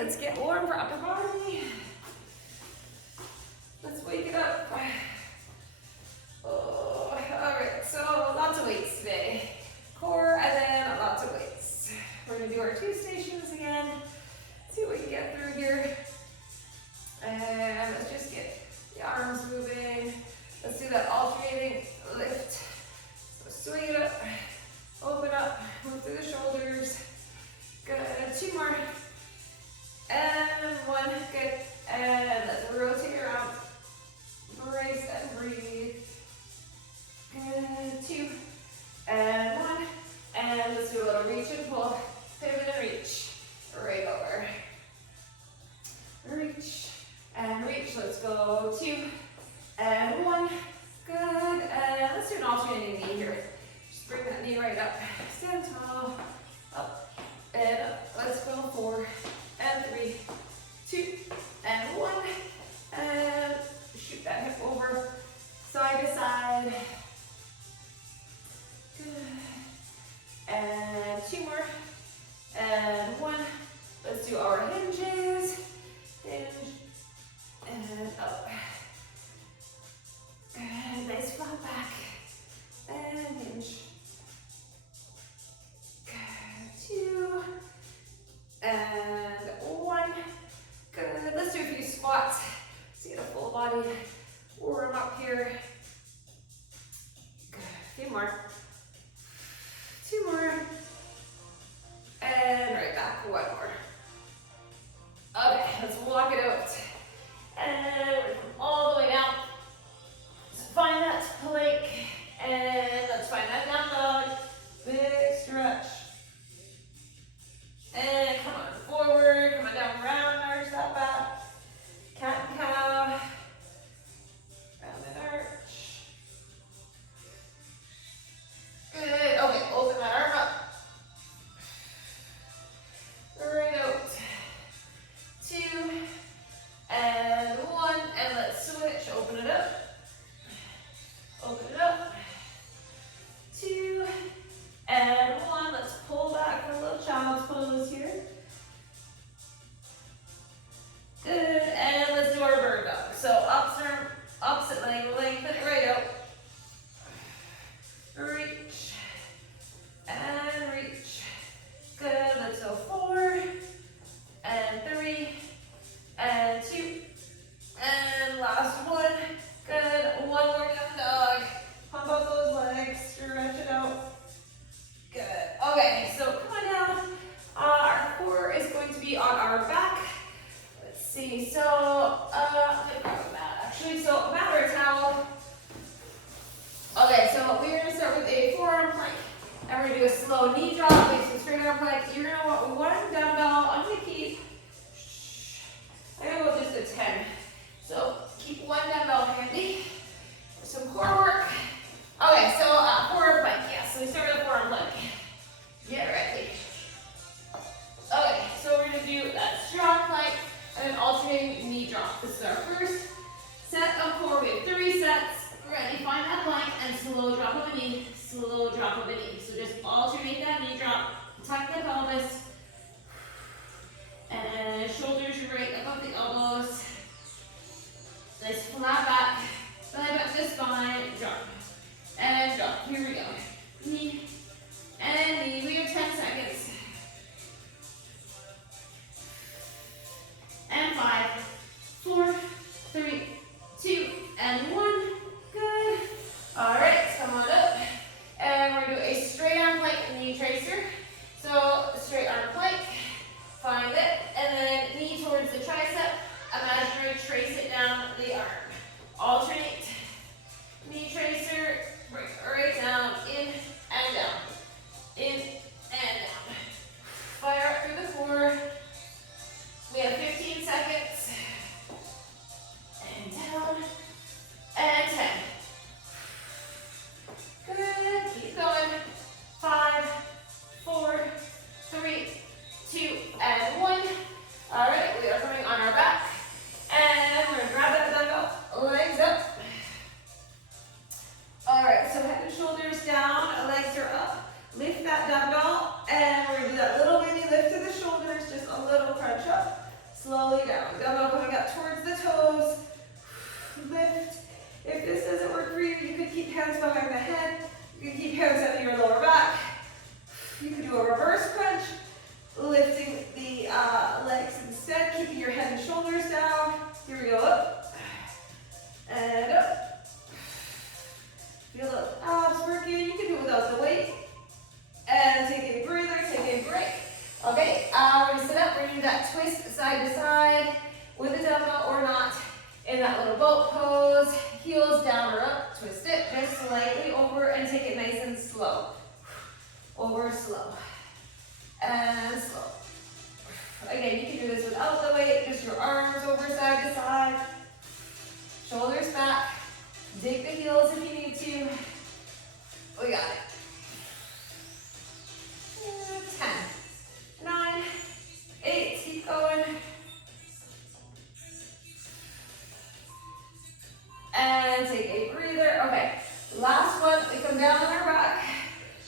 let's get warm for upper body. Let's wake it up. Oh, all right, so lots of weights today. Core and then lots of weights. We're gonna do our 2 stations again. See what we can get through here. And let's just get the arms moving. Let's do that alternating lift. So swing it up, open up, move through the shoulders. Good, 2 more. And 1, good. And let's rotate around. Brace and breathe. Good, 2. And 1. And let's do a little reach and pull. Pivot and reach. Right over. Reach and reach. Let's go 2 and 1. Good. And let's do an alternating knee here. Just bring that knee right up. Stand tall. Up and up. Let's go 4 and 3, 2 and 1. And shoot that hip over side to side. Good. And 2 more. And 1. Let's do our hinges. Hinge and up. Good. Nice flat back. And hinge. Good. 2 and 1. Good. Let's do a few squats. Let's get a full body warm up here. Good. A few more. 2 more. And right back, 1 more. Okay, let's walk it out. And we're come all the way down. Let's find that plank. And let's find that down dog. Big stretch. And come on forward, come on down, round, arch that back. Cat and cow. Round and arch. Good. Okay, open that arm up. Right out. 2 and 1. And let's switch. Open it up. Open it up. 2 and 1. Let's pull back for a little child's pose here. Good. And let's do our bird dog. So opposite leg, lengthen it right out. Reach and reach. Good. Let's go 4 and 3 and 2 and last 1. Good. 1 more down dog. Pump out those legs. Stretch it out. Good. Okay. So come on down. Our core is going to be on our back. Let's see. So let me grab a mat. Actually, so a mat or a towel. Okay. So we're gonna start with a forearm plank. And we're gonna do a slow knee drop, face and straight arm plank. You're gonna want 1 dumbbell. I'm gonna keep, I'm gonna go just a 10. So keep 1 dumbbell handy for some core work. Okay, so forearm plank, yeah. So we start with a forearm plank. Get ready. Okay, so we're gonna do that strong plank and then alternating knee drop. This is our first set of core. We have 3 sets. Ready, find that plank and slow drop of a knee, slow drop of a knee. So just alternate that knee drop, tuck the pelvis. slowly down. Dumbbell coming up towards the toes. Lift. If this doesn't work for you, you could keep hands behind the head. You can keep hands under your lower back. You can do a reverse crunch, lifting the legs instead, keeping your head and shoulders down. Here we go, up and up. Feel those abs working. You can do it without the weight. And take a breather, take a break. Okay, we're gonna sit up. We're gonna do that twist side to side with a dumbbell or not in that little boat pose. Heels down or up, twist it just slightly over and take it nice and slow. Over, slow, and slow. Again, you can do this without the weight, just your arms over side to side, shoulders back, dig the heels if you need to. We got it. 10, 9, 8, keep going. And take a breather. Okay, last one, we come down on our back.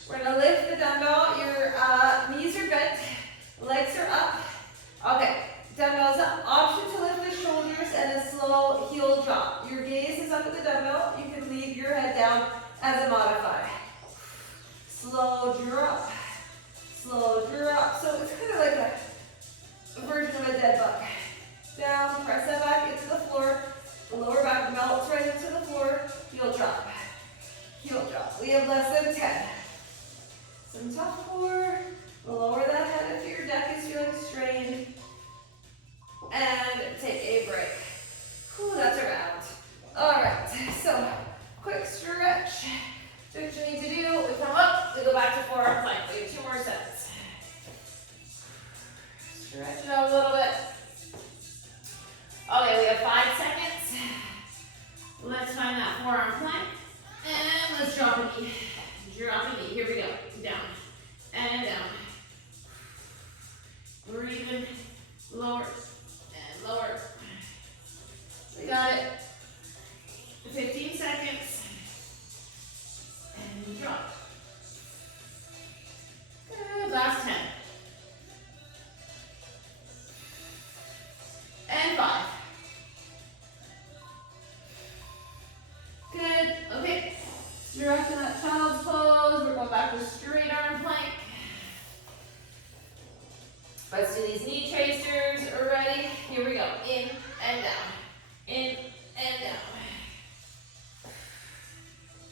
We're gonna lift the dumbbell, your knees are bent, legs are up. Okay, dumbbells up, option to lift the shoulders and a slow heel drop. Your gaze is up at the dumbbell, you can leave your head down as a modify. Slow drop, slow drop. So it's kind of like a version of a dead bug. Down, press that back into the floor, the lower back melts right into the floor, heel drop, heel drop. We have less than 10. Some tough core, lower that head if your neck is feeling strained, and take a break. Whew, that's a round. All right, so quick stretch. Do what you need to do. We come up, we go back to forearm plank. We have 2 more sets. Stretch it out a little bit. Okay, we have 5 seconds. Let's find that forearm plank, and let's drop a knee. Drop a knee. Here we go. Down and down. Breathe in, lower and lower. We got it. 15 seconds. And drop. Good. Last 10. And 5. Good. Okay. Directing that child's pose. We're going back to straight arm plank. Let's do these knee tracers. Ready? Here we go. In and down. In and down.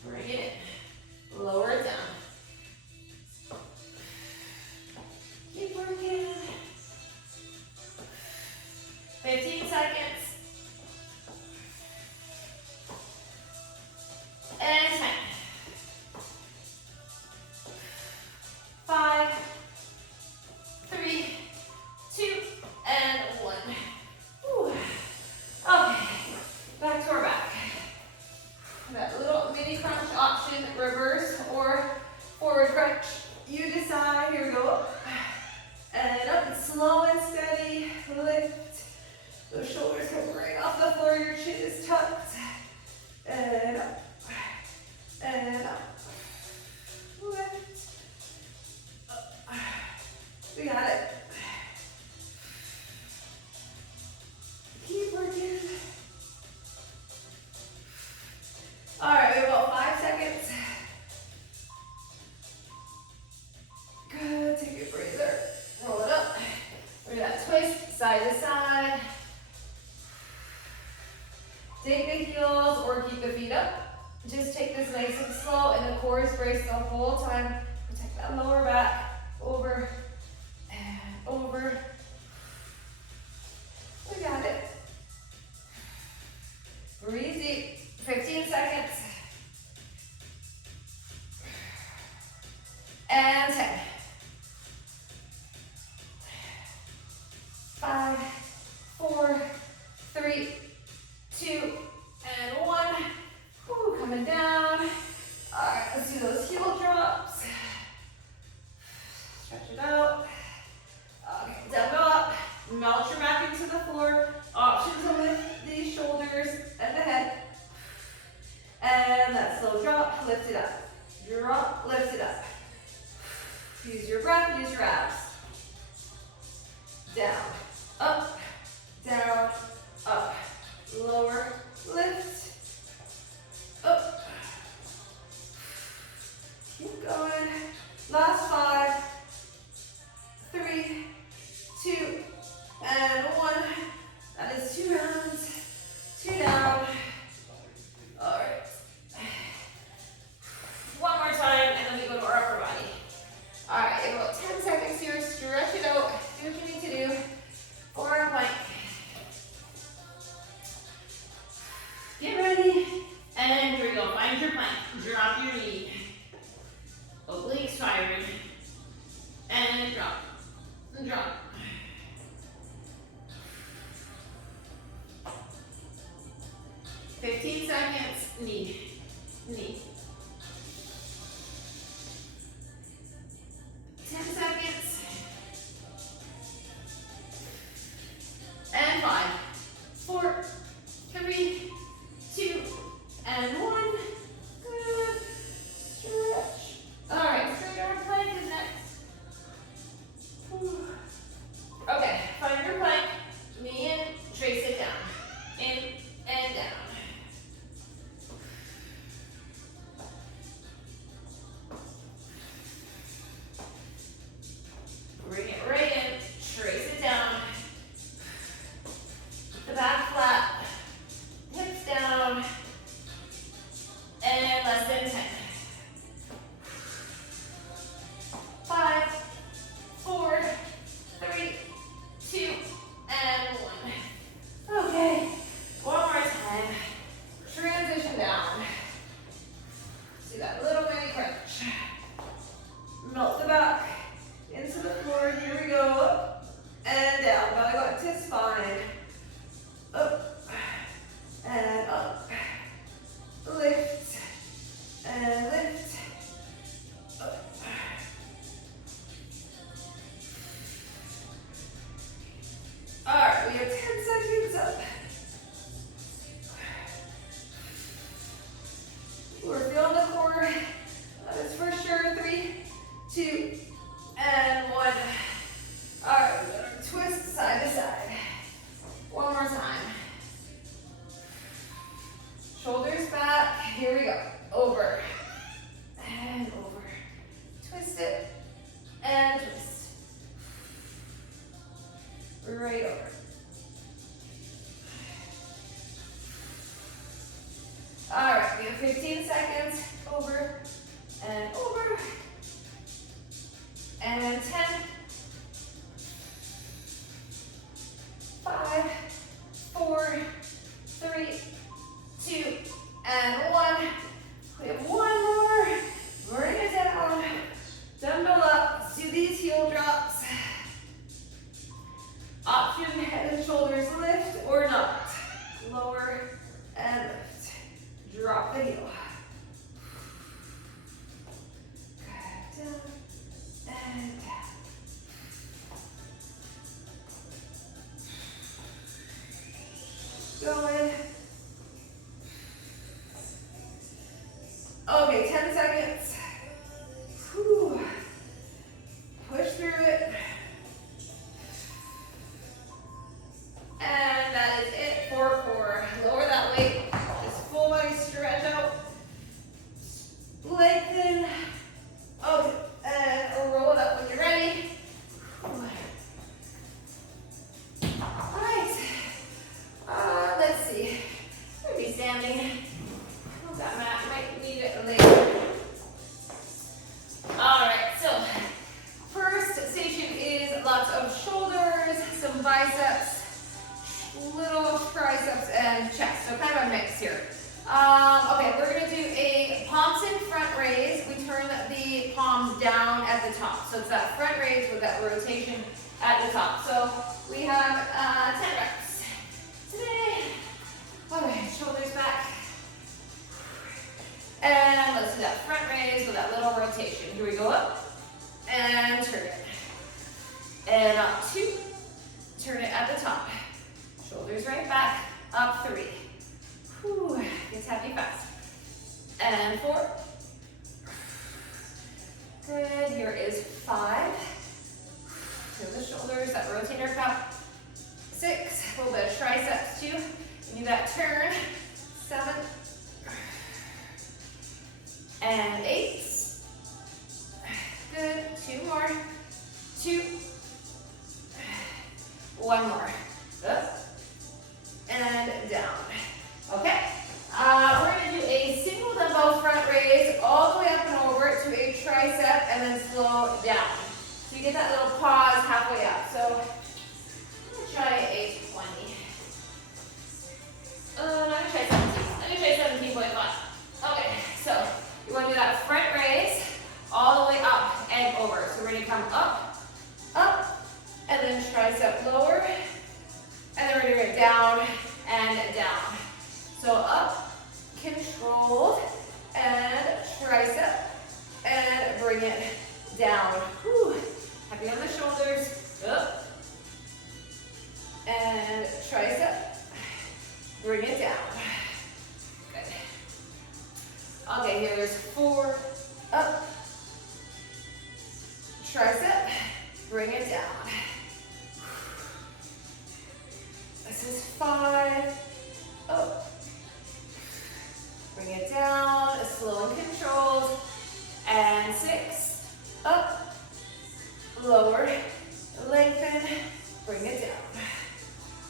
Bring it in. Lower it down. Keep working. 15 seconds. And 10. 5, 3, 2, and 1. Whew. Okay, back to our back. That little mini crunch option, reverse or forward crunch. You decide. Here we go. And up, slow and steady. Lift. Those shoulders come right off the floor. Your chin is tucked. And up. And up. Lift. Up. We got it. Keep working. All right, we have about 5 seconds. Good. Take a breather. Roll it up. Look at that twist, side to side. Take the heels or keep the feet up. Just take this nice and slow, and the core is braced the whole time. Protect that lower back. Over and over. We got it. Breathe deep. 15 seconds. And 10. 5, 4, 3, 2, and 1. Whew, coming down. All right, let's do those heel drops. Stretch it out. Okay, dumbbell up. Melt your back into the floor. Option to lift the shoulders and the head. And that slow drop, lift it up. Drop, lift it up. Use your breath, use your abs. Down, up, down. and 1. That is 2 rounds, 2 down. All right. One more time, and then we go to our upper body. All right, you have about 10 seconds here. Stretch it out. Do what you need to do. Forearm plank. Get ready. And here we go. Find your plank. Drop your knee. Obliques firing. And drop. Drop. "15 seconds. Knee. Knee. 10 seconds. And 5, 4, 3, 2, and 1. Good. Stretch. All right, straight arm plank is next. Whew. Okay, find your plank. Knee in, trace it down. In and down. Bring it right in, trace it down. The back flat, hips down, and less than 10. 5, 4, 3, 2, and 1. Okay, one more time. Transition down. See that little mini crunch. Melt the back into the floor. Here we go. Up and down. Belly button to spine. Up and up. Lift and lift. Up. All right, we have 10 seconds up. We're feeling the core. That is for sure. 3, 2, and 1. All right, we're gonna twist side to side. One more time. Shoulders back. Here we go. Over and over. Twist it and twist. Right over. All right, we have 15 seconds. Over and over. And 10, 5, 4, 3, 2, and 1. We have one more. Bring it down. Dumbbell up. Let's do these heel drops. Option head and shoulders lift or not. Lower and lift. Drop the heel. Good. Down. And going. Okay, 10 seconds. Whew. Push through it. And that is it for core. Lower that weight. Just full body stretch out. Lengthen. Okay. And roll it up when you're ready. All right. Let's see. I'm gonna be standing. Oh, that mat might need it later. All right. So first station is lots of shoulders, some biceps, little triceps, and chest. So kind of a mix here. Okay, we're gonna do a palms in front raise. We turn the palms down at the top. So it's that front raise with that rotation at the top. So we have 10 reps today. Okay, shoulders back. And let's do that front raise with that little rotation. Here we go up and turn it. And up 2, turn it at the top. Shoulders right back, up 3. Whew, gets heavy fast. And 4. Good, here is 5. Through the shoulders, that rotator cuff. 6, a little bit of triceps too. Do that turn. 7. And 8. Good, 2 more. 2. One more. Up and down. Okay. We're going to do a single dumbbell front raise all the way up and over to a tricep and then slow down. So you get that little pause halfway up. So I'm going to try a 20. I'm going to try 17. I'm going to try 17.5. Okay, so you want to do that front raise all the way up and over. So we're going to come up, up, and then tricep lower, and then we're going to do it down and down. So up, controlled, and tricep, and bring it down. Whew. Happy on the shoulders, up, and tricep, bring it down. Good. Okay, here there's 4, up, tricep, bring it down. This is 5, up, bring it down, slow and controlled, and 6, up, lower, lengthen, bring it down.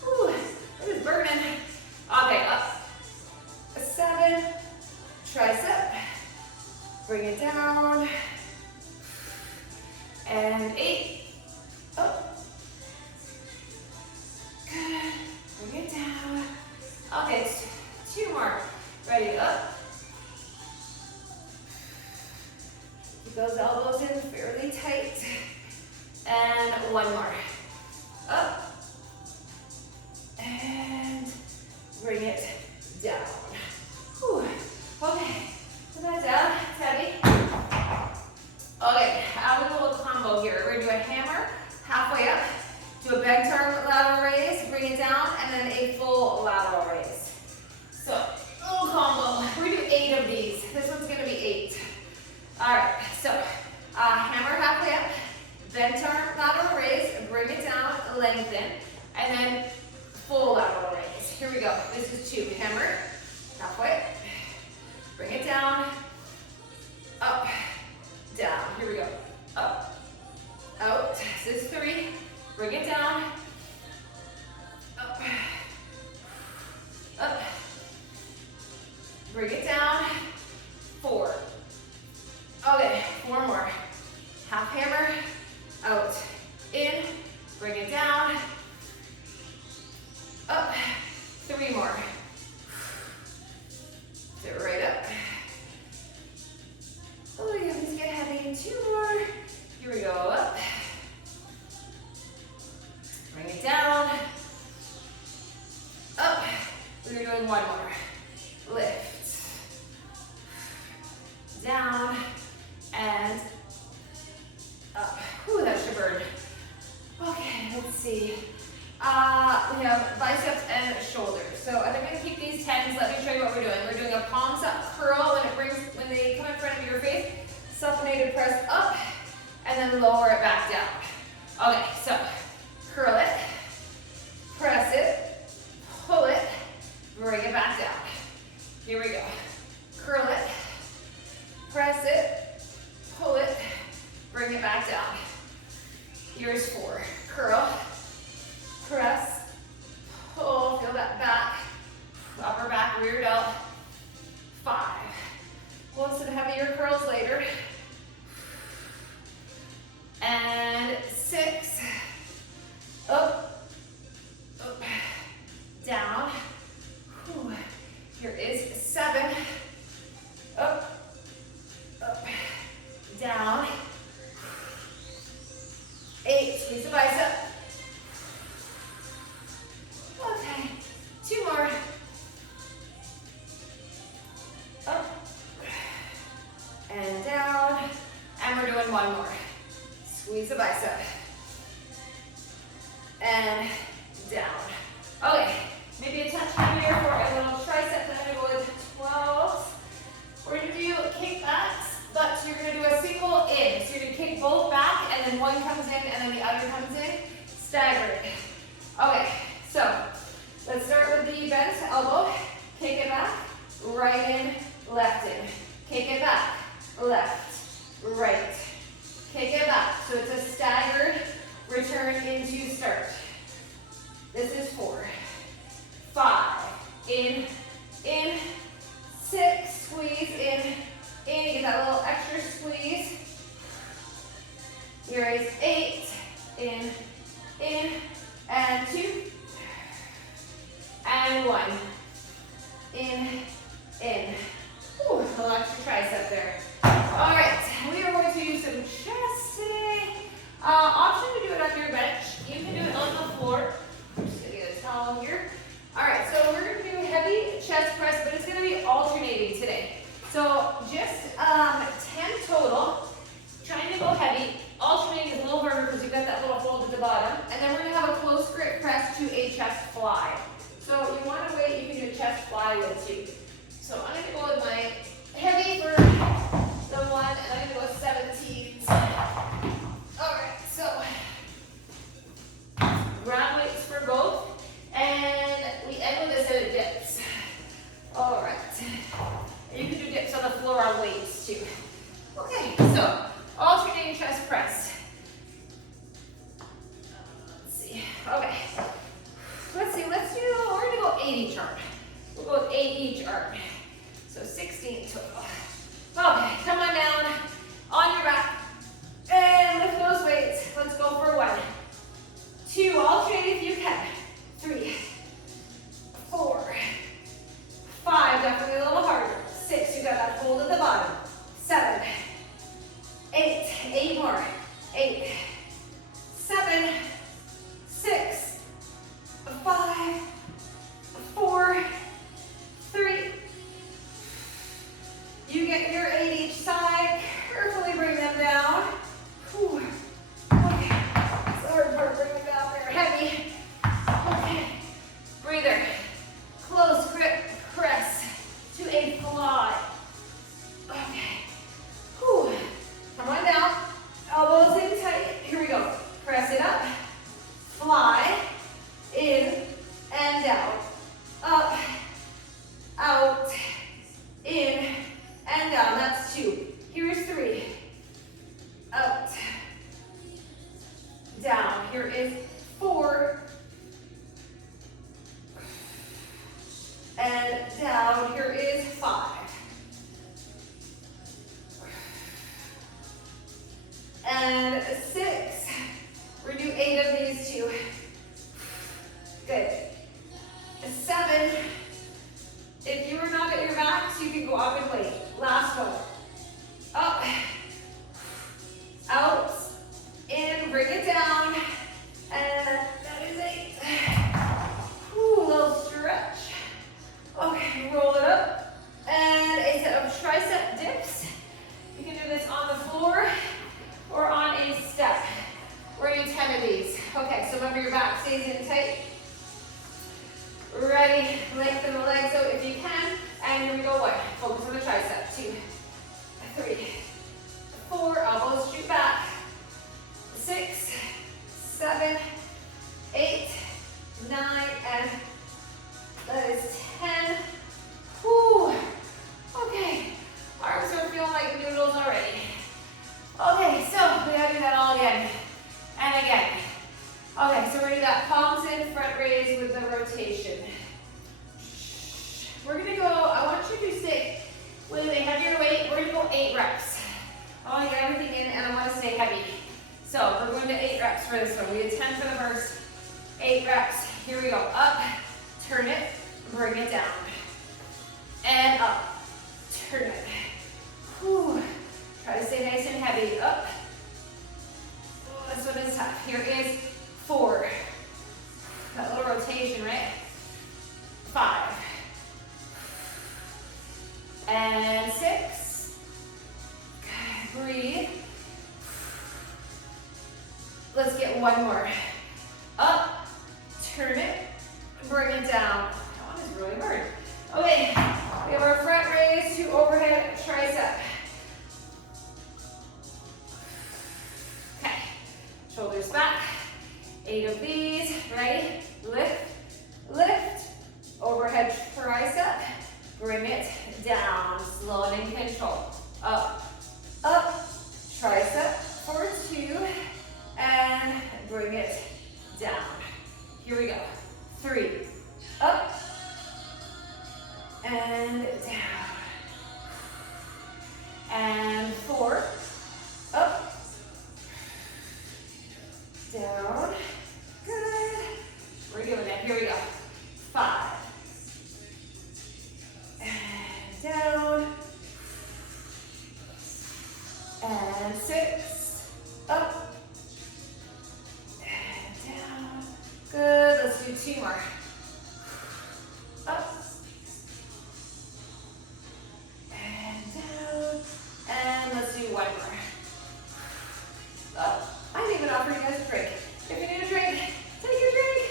Whew, it is burning. Okay, up, 7, tricep, bring it down, and 8, up, good, bring it down. Okay, 2 more. Ready, up. Keep those elbows in fairly tight. And 1 more. Up. And bring it down. Whew. Okay, put that down, it's heavy. Okay, I'll do a little combo here. We're gonna do a hammer halfway up, do a bent arm lateral raise, bring it down, and then a full lateral raise. So, little combo. We're gonna do 8 of these. This one's gonna be 8. All right, so hammer halfway up, bent arm lateral raise, bring it down, lengthen, and then full lateral raise. Here we go. This is 2. Hammer halfway, bring it down, up, down. Here we go. Up, out. This is 3. Bring it down, up, up. Bring it down, 4. Okay, 4 more. Half hammer, out, in, bring it down, up, 3 more. Sit right up. Oh, yeah, these get heavy. 2 more. Here we go, up. Bring it down, up. We're doing 1 more. Lift, down, and up. Whew, that should burn. Okay, let's see. We have biceps and shoulders. So I'm going to keep these 10s. Let me show you what we're doing. We're doing a palms up curl when they come in front of your face. Supinated press up, and then lower it back down. Okay, so curl it, press it, pull it, bring it back down. Here we go. Curl it, press it, pull it, bring it back down. Here's 4. Curl, press, pull, feel that back, upper back, rear delt. 5. We'll have some heavier curls later. And 6. and 1. In. Ooh, relax your tricep there. All right, we are going to do some chest today. Option to do it on your bench. You can do it on the floor. I'm just gonna get a towel here. All right, so we're gonna do heavy chest press, but it's gonna be alternating today. So just 10 total. Trying to go heavy. Alternating is a little harder because you've got that little hold at the bottom. And then we're gonna have a close grip press to a chest fly. So you want to wait, you can do a chest fly with too. So I'm gonna go with my heavy for the 1, and I'm gonna go with 17s. All right, so ground weights for both, and we end with a set of dips. All right, and you can do dips on the floor on weights too. Okay, so alternating chest press. Let's see. Okay, let's do, we're gonna go 8 each arm. We'll go with 8 each arm. So 16 total. Okay, come on down, on your back, and lift those weights. Let's go for 1, 2, alternate if you can. 3, 4, 5, definitely a little harder. 6, you got that hold at the bottom. 7, 8 more. 8, 7, 6, 5, 4, 3. You get your 8 each side. Carefully bring them down. Whew. Okay. It's the hard part, bring them down there. Heavy. Okay. Breather. Close grip press to a fly. Okay. Whew. Come on down. Elbows in tight. Here we go. Press it up. Fly. In and down. Up. Out. In. And down, that's 2. Here's 3. Out. Down. Here is 4. And down. Here is 5. And 6. We're gonna do 8 of these too. Good. 7. If you are not at your max, you can go up and wait. Last one. Up. Out. In. Bring it down. And that is 8. Ooh, little stretch. Okay, roll it up. And a set of tricep dips. You can do this on the floor or on a step. We're gonna do 10 of these. Okay, so remember your back stays in tight. Ready, lengthen the legs out if you can. And here we go, 1. Focus on the tricep. 2, 3, 4, elbows shoot back. 6, 7, 8, 9, and that is 10. Whew. Okay, arms are feeling like noodles already. Okay, so we gotta do that all again and again. Okay, so we're gonna do that palms in, front raise with the rotation. We're gonna go, I want you to stick with a heavier weight. We're gonna go 8 reps. I wanna get everything in and I wanna stay heavy. So we're going to 8 reps for this one. We did 10 for the first, 8 reps. Here we go, up, turn it, bring it down. And up, turn it. Whew. Try to stay nice and heavy, up. Oh, this one is tough. Here is 4. That little rotation, right? 5. And 6. Good, breathe. Let's get 1 more. Up, turn it, bring it down. That one is really hard. Okay, we have our front raise to overhead tricep. Okay, shoulders back. 8 of these, ready? Lift, lift, overhead tricep, bring it down, slow and in control. Up, up, tricep for 2, and bring it down. Here we go. 3, up, and down. And 4, up, down. Good. We're doing it. Here we go. 5, Up. And down. And let's do one more. Up. I didn't even offer you guys a drink. If you need a drink, take your drink.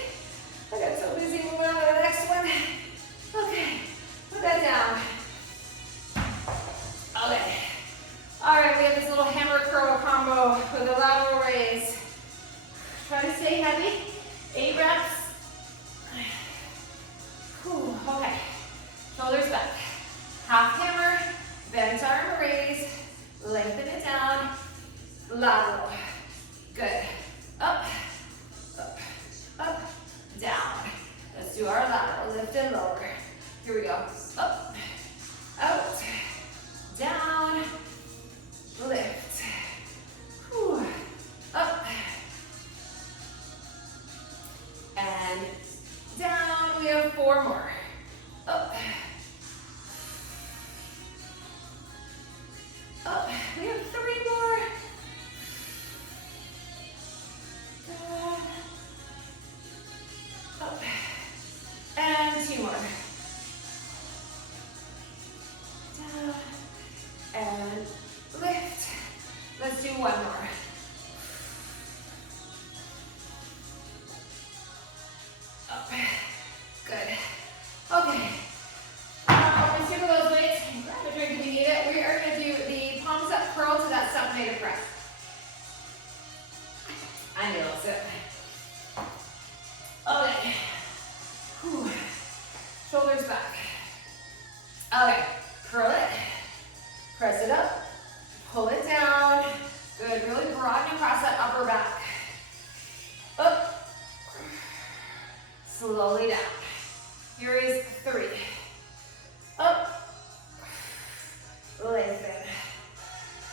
I got so busy moving on to the next one. Okay, put that down. Okay. All right, we have this little hammer curl combo with a lateral raise. Try to stay heavy. 8 reps. Whew, okay. Shoulders back. Half hammer, bent arm raise, lengthen it down, lateral. Good. Up, up, up, down. Let's do our lateral, lift and lower. Here we go. Up, out, down, lift. Whew. Up, and down. We have 4 more. Up, up. We have 3 more. Good. Up, and 2 more. Down, and lift. Let's do 1 more. Up. Good. Okay. We're super those weights. Grab a drink if you need it. We are going to do the palms up curl to that supinated press. I know, sit. Okay. Whew. Shoulders back. Okay. Curl it. Press it up. Pull it down. Good. Really broaden across that upper back. Up. Slowly down. Here is 3. Up. Lengthen.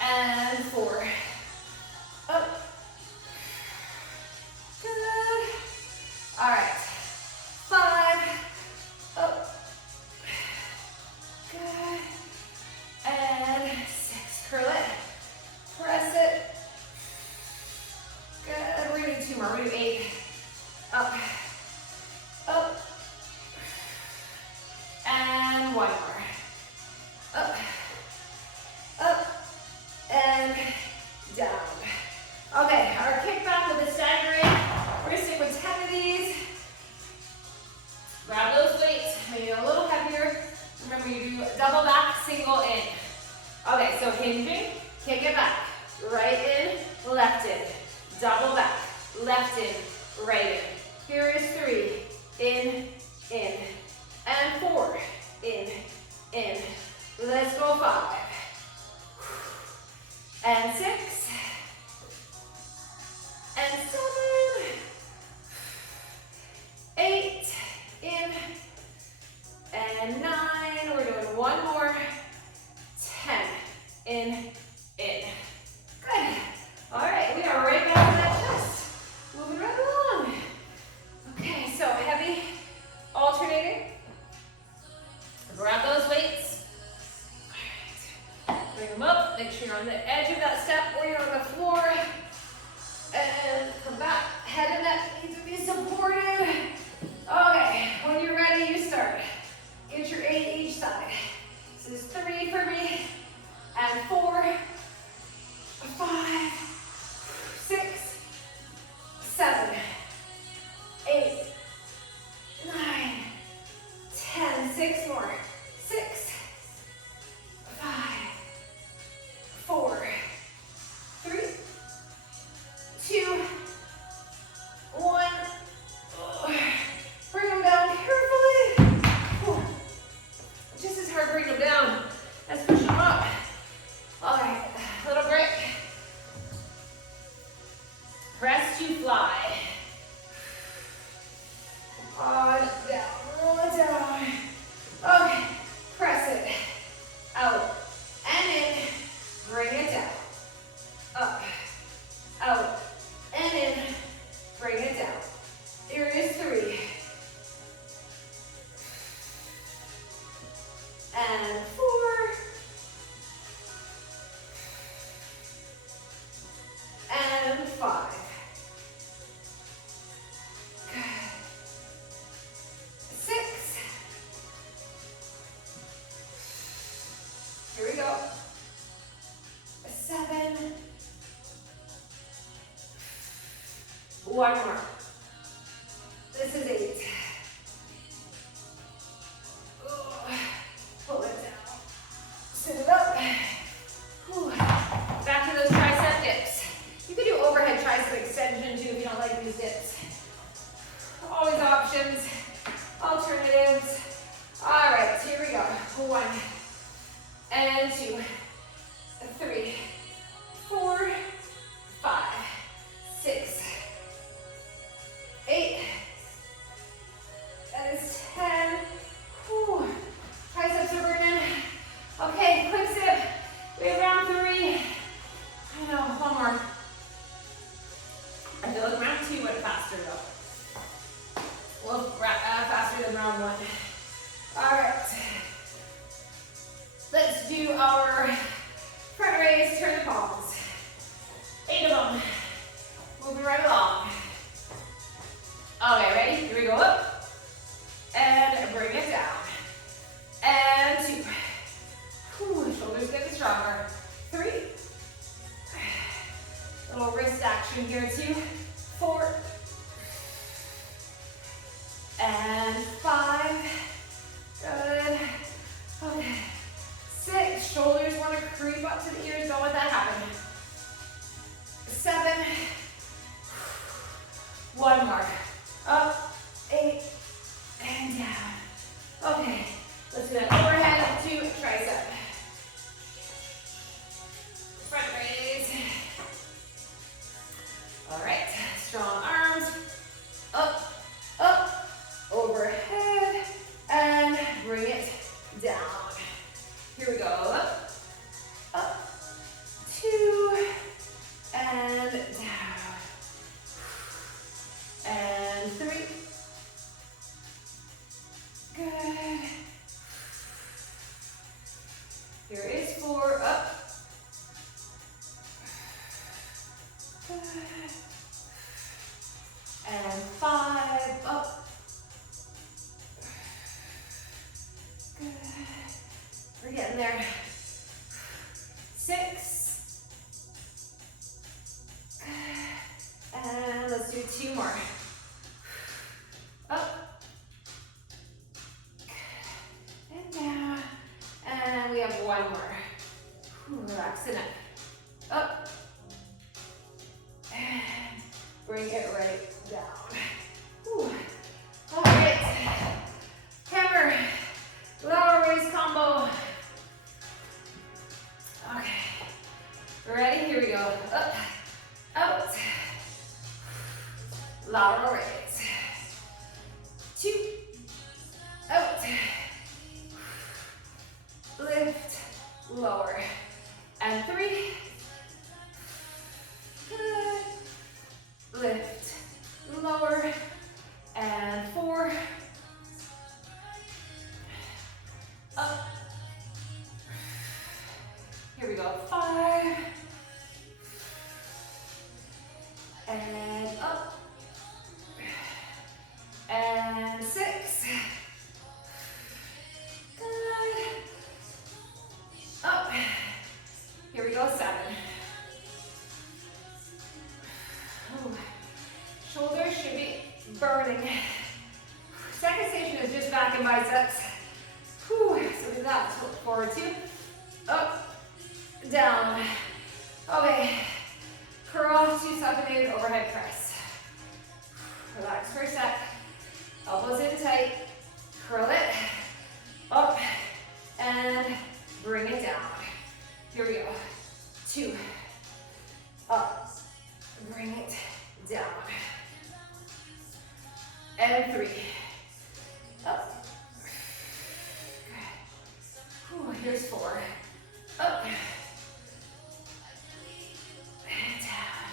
And 4. Up. Good. All right. 5. Up. Good. And 6. Curl it. Press it. Good. We're going to do 2 more. We're going to do 8. Up. Up. And 1 more. Up. Up. And down. Okay, our kickback with the staggering. We're going to stick with 10 of these. Grab those weights, maybe a little heavier. Remember, you do double back, single in. Okay, so hinging, kick it back. Right in, left in. Double back, left in, right in. Here is 3. In, and 4, in. Let's go 5, and 6, and 7, 8, in, and 9. We're doing 1 more, 10, in. Good. All right, we are right back to that chest. Moving right along. Okay, so heavy, alternating. Grab those weights. All right. Bring them up. Make sure you're on the edge of that step or you're on the floor. And come back. Head and neck needs to be supported. Okay, when you're ready, you start. Get your 8 each side. This is 3 for me. And 4, 5, 6, 7, 8, 9, 10. 6 more. 6, 5, 4, 3, 2, 1. Bring them down carefully. Just as hard, bring them down as push them up. All right, little break. Press to fly. On, down, roll it down. Okay. options, alternatives. All right, here we go. 1 and 2, 3, 4, 5, 6, 8, that is 10. Whew. Triceps are burning. Okay, quick sip. We have round 3. I know, one more. I feel like round 2 went faster though. Well, faster than round 1. All right. Let's do our front raise, turn the palms. 8 of them. Moving right along. Okay, ready? Here we go. Up. And bring it down. And 2. Whew, shoulders getting stronger. 3. Little wrist action here. 2, 4. And 5. Good. Okay. 6. Shoulders want to creep up to the ears. Don't let that happen. 7. 1 more. Up. 8. And down. Okay. Let's do that overhead to tricep. Front raise. All right. Strong arms. Up. Up. Overhead. And bring it down. Here we go. Up. Up. 2. And down. And 3. Good. Here is 4. Up. Good. And 5. Up. Good. We're getting there. 6. Good. And let's do 2 more. Up. And down. And we have 1 more. Relax the neck. Up. And bring it right down. Whew. All right. Hammer. Lower raise combo. Okay. Ready? Here we go. Up. Out. Lateral raise. 2. Out. Lift. Lower. And 3. Good. Lift. Lower. And 4. Up. Here we go. 5. And up. And 6. Good. Up. Here we go. 7. Ooh. Shoulders should be burning. Second station is just back and biceps. Whew. So do that. Let's look forward to. Up. Down. Okay. Curl to supinated overhead press. Relax for a sec. Elbows in tight. Curl it. Up. And bring it down. Here we go. 2. Up. Bring it down. And 3. Up. Good. Whew, here's 4. Up. And down.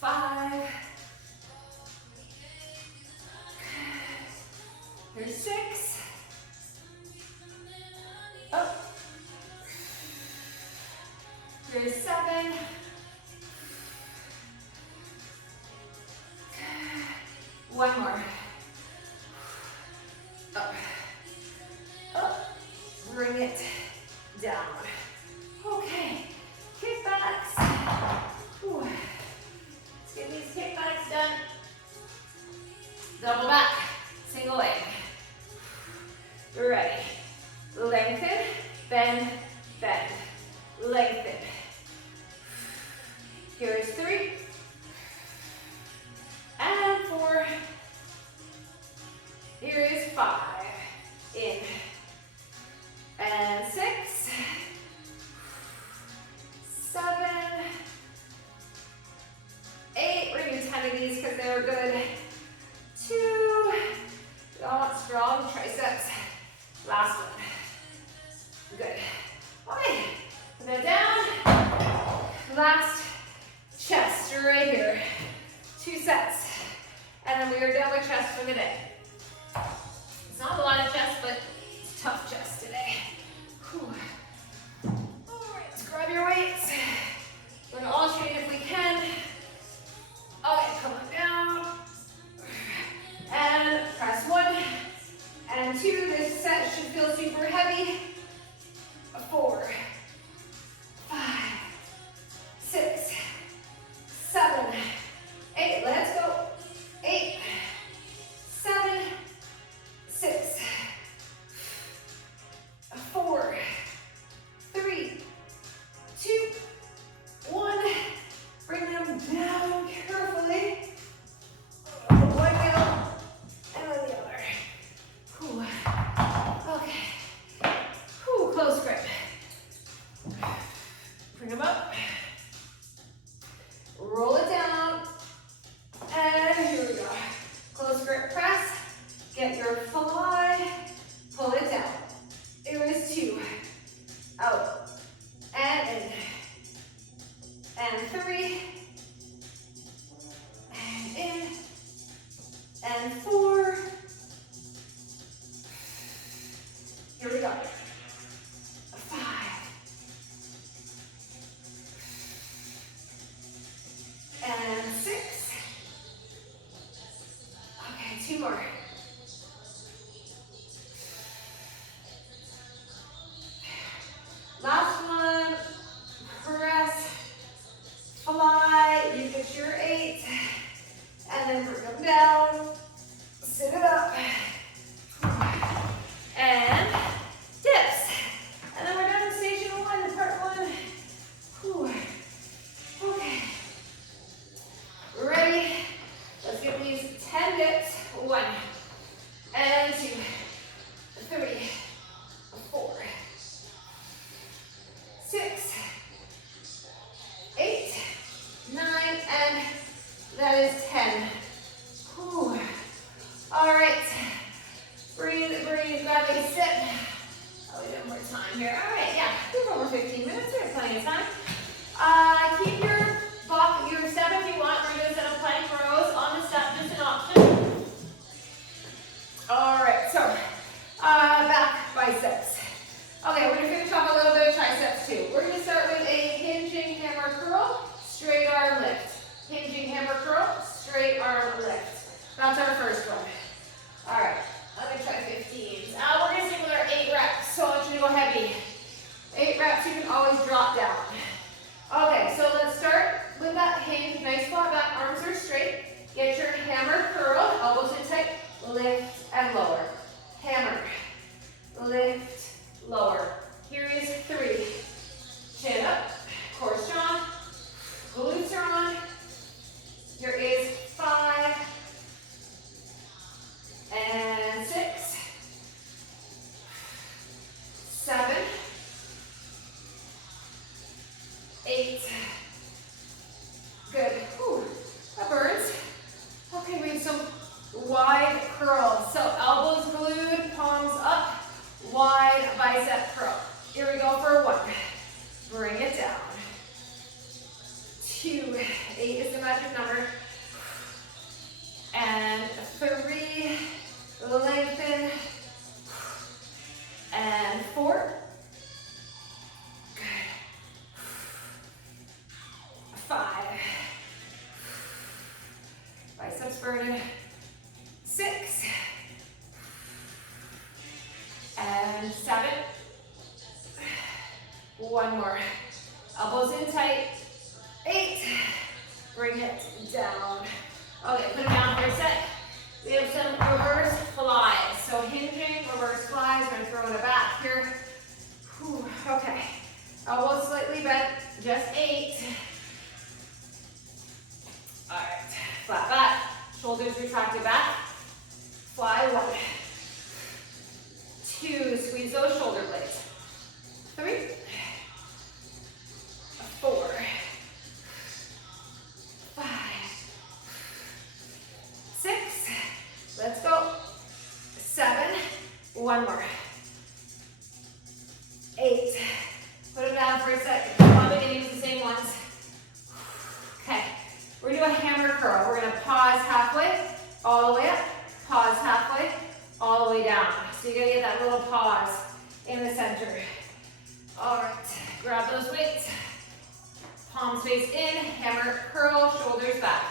5. Here's 6. Up. Here's 7. One more. Up. Up. Bring it down. Okay. Kickbacks. Whew. Let's get these kickbacks done. Double back. Single leg. Ready. Lengthen. Bend. Bend. Lengthen. Here's 3. And 4. 5. In. And 6. 7. 8. We're going to do 10 of these because they're good. 2. We all want strong triceps. Last one. Good. Okay. Put that down. Last chest right here. 2 sets. And then we are done with chest for the day. It's not a lot of chest, but it's tough chest today. Whew. All right, let's grab your weights. We're going to alternate if we can. Okay, come on down. And press 1 and 2. This set should feel super heavy. 4, 5, 6, 7, 8. Let's go. 8, 7, 6, 4, 3, 2, 1. Bring them down carefully. One down and then the other. Whew. Okay. Whew, close grip. Bring them up. Roll it down. And here we go. Close grip press. Get your fly. Pull it down. There is 2. Out. And in. And 3. And in. And 4. Here we go. 5. And 6. Okay, 2 more. Last one. Press. Fly. You get your 8. And then bring them down. Sit it up. And dips. And then we're done with station 1, part 1. Whew. Okay. Ready? Let's get these 10 dips. 1 and 2, 3, 4, 6, 8, 9, and that is 10. Whew. All right. Breathe, breathe, grab a sip. Oh, we have more time here. All right, yeah, we've over 15 minutes. There's plenty of time. Keep your step if you want. We're going to set up plank rows on the step, just an option. All right, so back biceps. Okay, we're going to finish off a little bit of triceps too. We're going to start with a hinging hammer curl, straight arm lift. Hinging hammer curl, straight arm lift. That's our first one. All right, let me try 15s. We're going to stick with our 8 reps, so I want you to go heavy. 8 reps, you can always drop down. Okay, so let's start with that hinge. Nice flat back, arms are straight. Get your hammer curl, elbows in tight, lift and lower. Hammer, lift, lower. Here is 3. Chin up, core strong, glutes are on. Here is 5 and 6, 7, 8. Good. Whew, that burns. Okay, we have some wide curls. So elbows glued, palms up, wide bicep curl. Here we go for 1. Bring it down. 2. 8 is the magic number. And 3. Lengthen. And 4. Good. 5. Biceps burning. 6. And 7. 1 more. Elbows in tight. 8. Bring it down. Okay, put it down for a sec. We have some reverse flies. So hinging, reverse flies. We're going to throw it back here. Whew, okay. Elbows slightly bent. Just 8. All right. Flat back. Shoulders retracted back. Fly 1. those shoulder blades. 3, 4, 5, 6, let's go, 7, one more, 8, put them down for a second, probably gonna use the same ones. Okay, we're gonna do a hammer curl. We're gonna pause halfway, all the way up, pause halfway, all the way down. So you're gonna get that little pause in the center. All right, grab those weights, palms face in, hammer curl, shoulders back,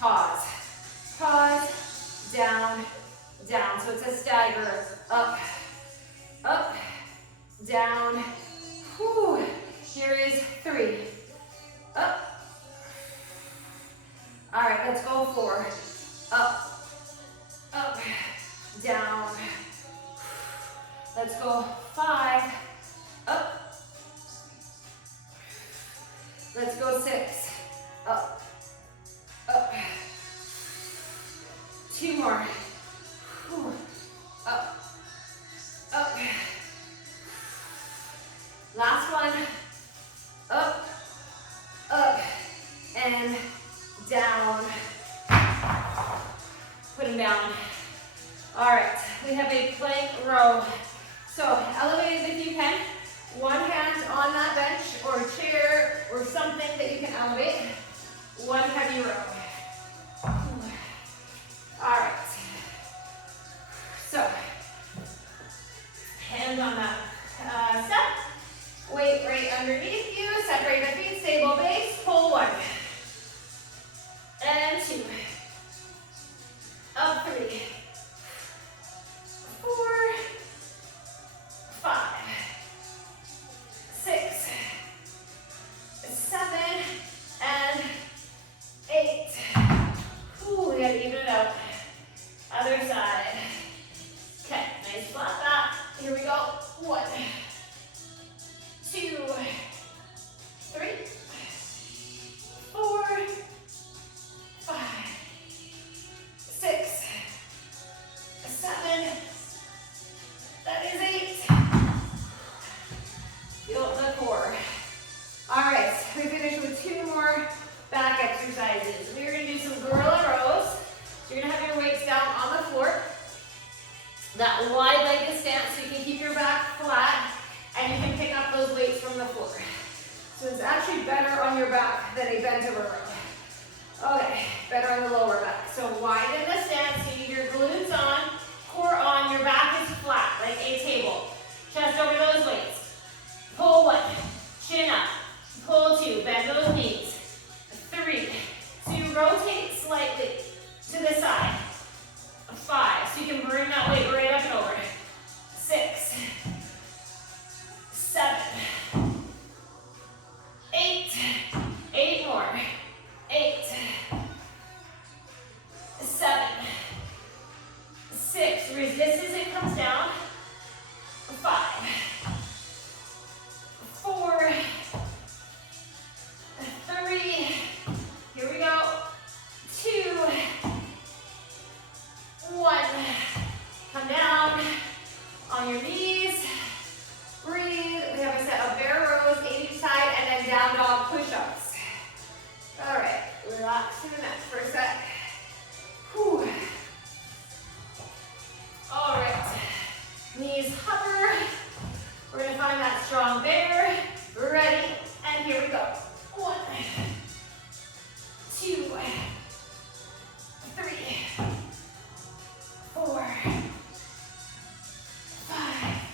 pause, pause, down, down. So it's a stagger, up, up, down. Whew. Here is 3, up. All right, let's go 4, up, up, down. Let's go 5, up. Let's go 6, up, up. 2 more. Whew. Up, up. Last one. Up, up, and down. Put them down. All right, we have a plank row. So elevate it if you can. One hand on that bench or chair or something that you can elevate. One heavy row. All right. So, hands on that step. Weight right underneath you. Separate the feet. Stable base. Pull 1. And 2. Up 3. 4. 5. 6. 7. And 8. Ooh, we gotta even it out. Other side. Okay, nice flat back. Here we go. 1, 2, 3, 4, 5, 6, 7. That is 8. Feel the core. All right, we finish with 2 more back exercises. We're gonna do some gorilla rows. So you're gonna have your weights down on the floor. That wide-legged stance so you can keep your back flat and you can pick up those weights from the floor. So it's actually better on your back than a bent over row. Okay, better on the lower back. So widen the stance, you need your glutes on, core on, your back is flat like a table. Chest over those weights. Pull 1, chin up. Pull 2, bend those knees. 3, so you rotate slightly to the side. 5, so you can bring that weight right up and over. 6, 7, 8, 8 more. 8, 7, 6, resist as it comes down. 5, 4, 3, here we go. 2, 1, come down on your knees, breathe. We have a set of bear rows, 8 each side, and then down dog push-ups. All right, relax in the neck for a sec. Whew. All right, knees hover. We're gonna find that strong bear. Ready, and here we go. 1, 2, 3, 4, 5,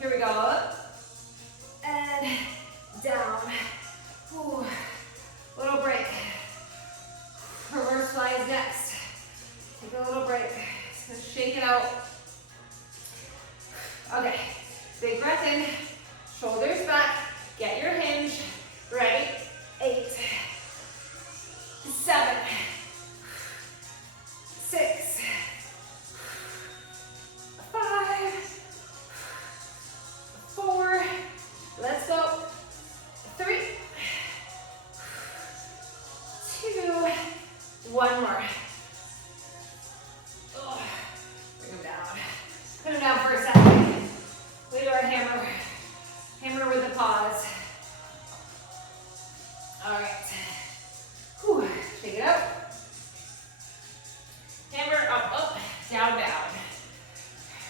Here we go, up and down. Ooh. Little break. Reverse fly is next. Take a little break. Just gonna shake it out. Okay, big breath in, shoulders back, get your hinge. Ready? 8, 7, 6, 5, 4, let's go. 3, 2, one more. Oh, bring them down. Put them down for a second. We do our hammer. Hammer with the pause. All right. Whew. Shake it out. Hammer up, up, down, down.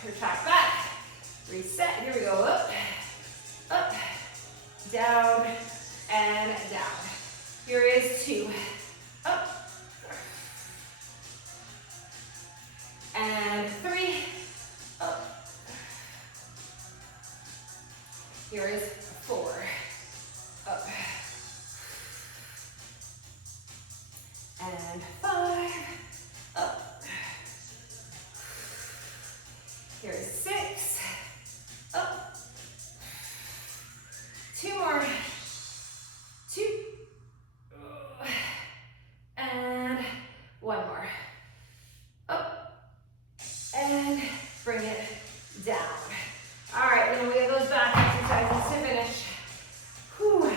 Retract back. Reset. Here we go. Up, up, down, and down. Here is 2. Up. And 3. Up. Here is 4. Up. And 5. Up. Here is 6. Up. 2 more. 2. And 1 more. Up. And bring it down. All right, then we have those back exercises to finish. Whew.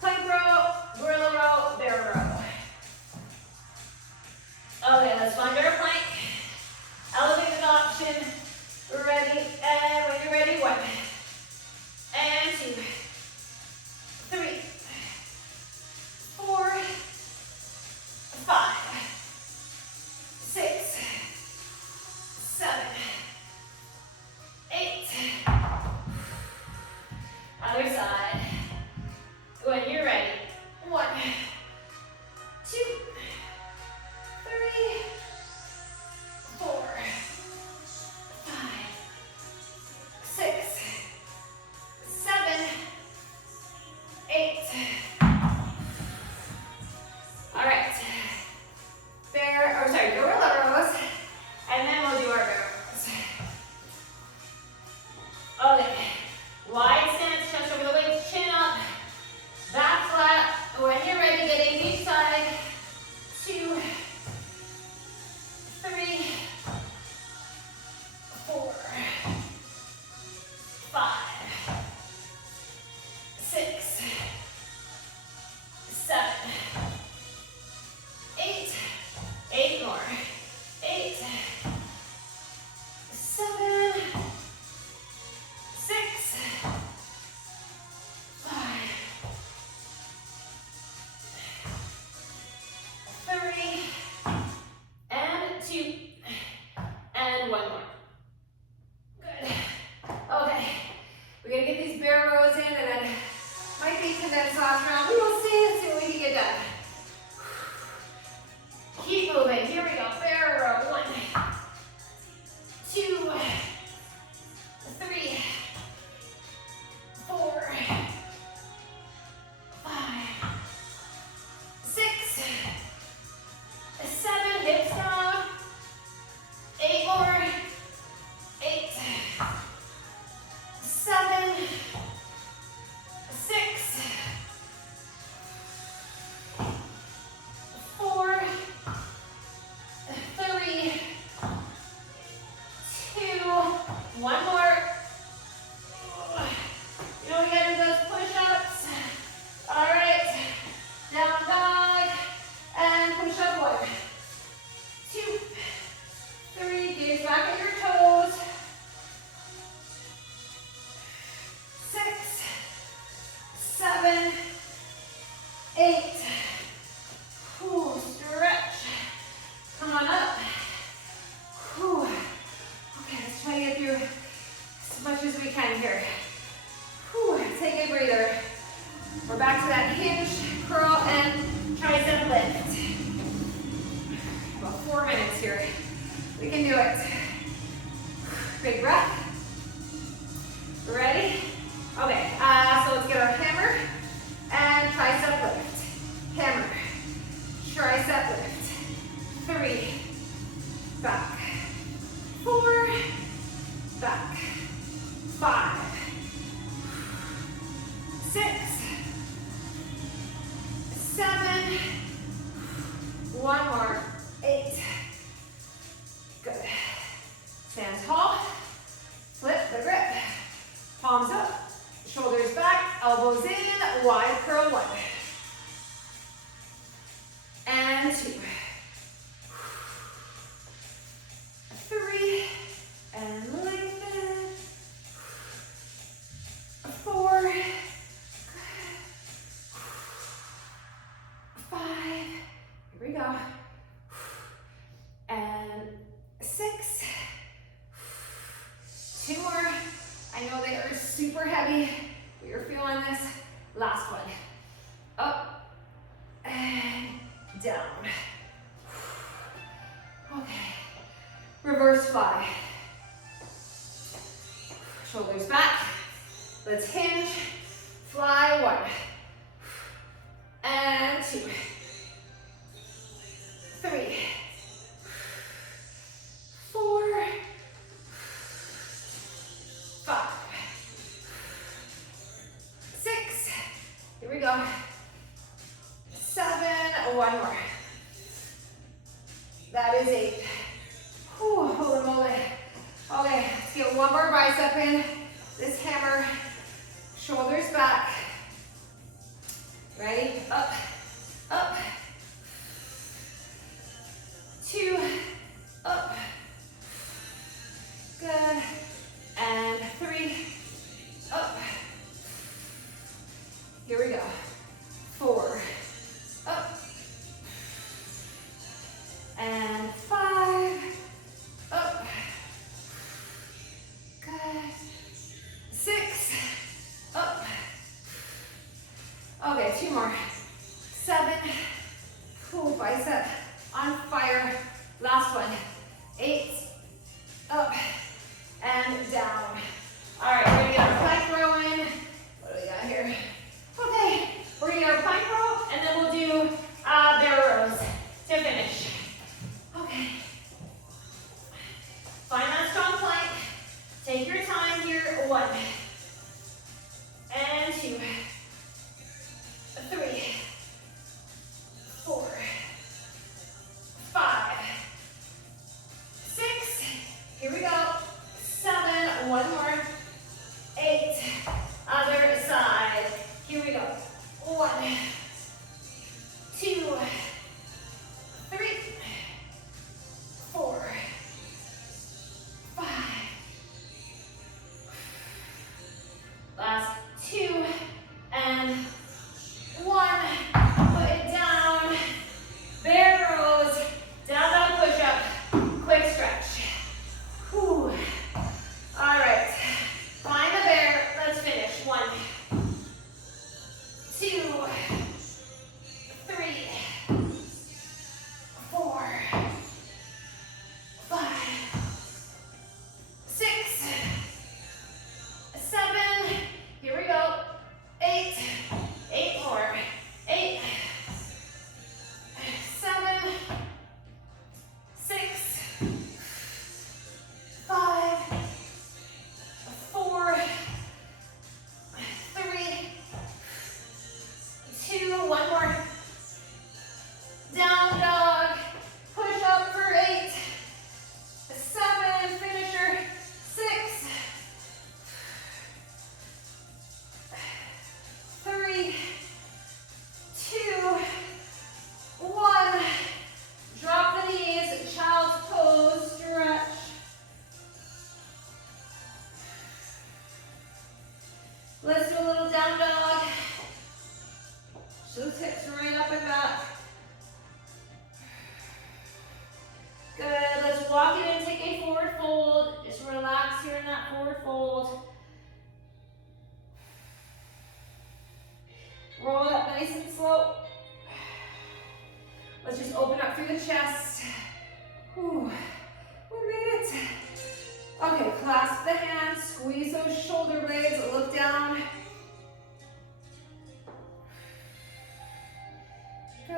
Plank row, gorilla row, bear row. Okay, let's find our plank. Elevated option. Ready, and when you're ready, 1. And 2. 3. 4. 5. 6. 7. 8. Other side. When you're ready. 1, 2, 3, 4, 5, 6, 7, 8. All right. Gorilla rows, and then we'll do our bear rows. Okay. Wide stance, chest over the legs, chin up, back flat. When you're ready, get 8 each side. 2, 3, 4, 5, 6, 7, 8. 8 more. 8, 7, 6, 5, 3, and 2, and 1 more. Good. Okay. We're gonna get these bear rows in, and then might be condensed last round. We will see and see what we can get done. Keep moving. Here we go. Bear row. 1, 2, 3, 4, 5, 6, 7. Hips down. 8 more. 8, 7, 6, 4, 3, 2, 1 more. You know, we gotta do those push-ups. All right, down dog, and push up. 1, 2, 3, gaze back at your toes. 6, 7, 8. Ooh, stretch. Come on up. Ooh. Okay, let's try to get through as much as we can here. Ooh, take a breather. We're back to that hinge, curl, and tricep lift. About 4 minutes here. We can do it. Big breath. 5, 6, 7, one more, 8. Good. Stand tall, flip the grip, palms up, shoulders back, elbows in, wide curl 1. And 2. 3, and lengthen. 4, 5, here we go. And 6, 2 more. I know they are super heavy, but you're feeling this. Last one. Up and down. Okay. Reverse fly. Shoulders back. Let's hinge. Fly 1. And 2. 3. 4. 5. 6. Here we go. 7. One more. That is 8. Whew, holy moly. Okay, let's get one more bicep in. This hammer. Shoulders back. Ready? Up, up. 2, up. Good. And 3, up. Here we go. 4, up. And 5, up. Good. 6, up. Okay, 2 more. 7, cool, bicep on fire. Last one. 8, up and down. All right, we're gonna get our plank row in. What do we got here? Okay, we're gonna get our plank row, and then we'll do barrel rows to finish. Okay. Find that strong plank. Take your time here. 1, and 2, 3, 4, 5, 6. Here we go. 7. One more. 8. Other side. Here we go. 1, 2, 3, 4, 5. Last 2 and 1. Put it down. Barrels. Down dog push up. Quick stretch. Whew. All right. Find the bear. Let's finish. 1, 2, 3, 4, 5, 6, 7. Here we go. 8. 8 more. 8, 7, 6, 5, 4, 3, 2. One more. Down dog. Push up for 8. 7. Finisher. 6. 3, 2, 1. Drop the knees. Child's pose. Stretch. Let's do a little down dog. Those hips right up and back. Good. Let's walk it in. Take a forward fold. Just relax here in that forward fold. Roll it up nice and slow. Let's just open up through the chest. Whew. We made it. Okay, clasp the hands, squeeze those shoulder blades, look down. Good.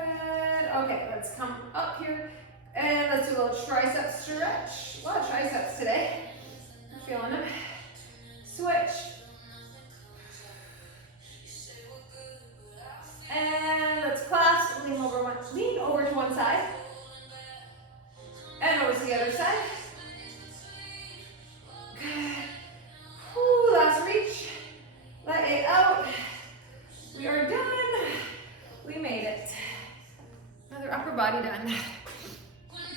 Okay, let's come up here and let's do a little tricep stretch. A lot of triceps today. I'm feeling them. Switch. And let's clasp, lean over to one side.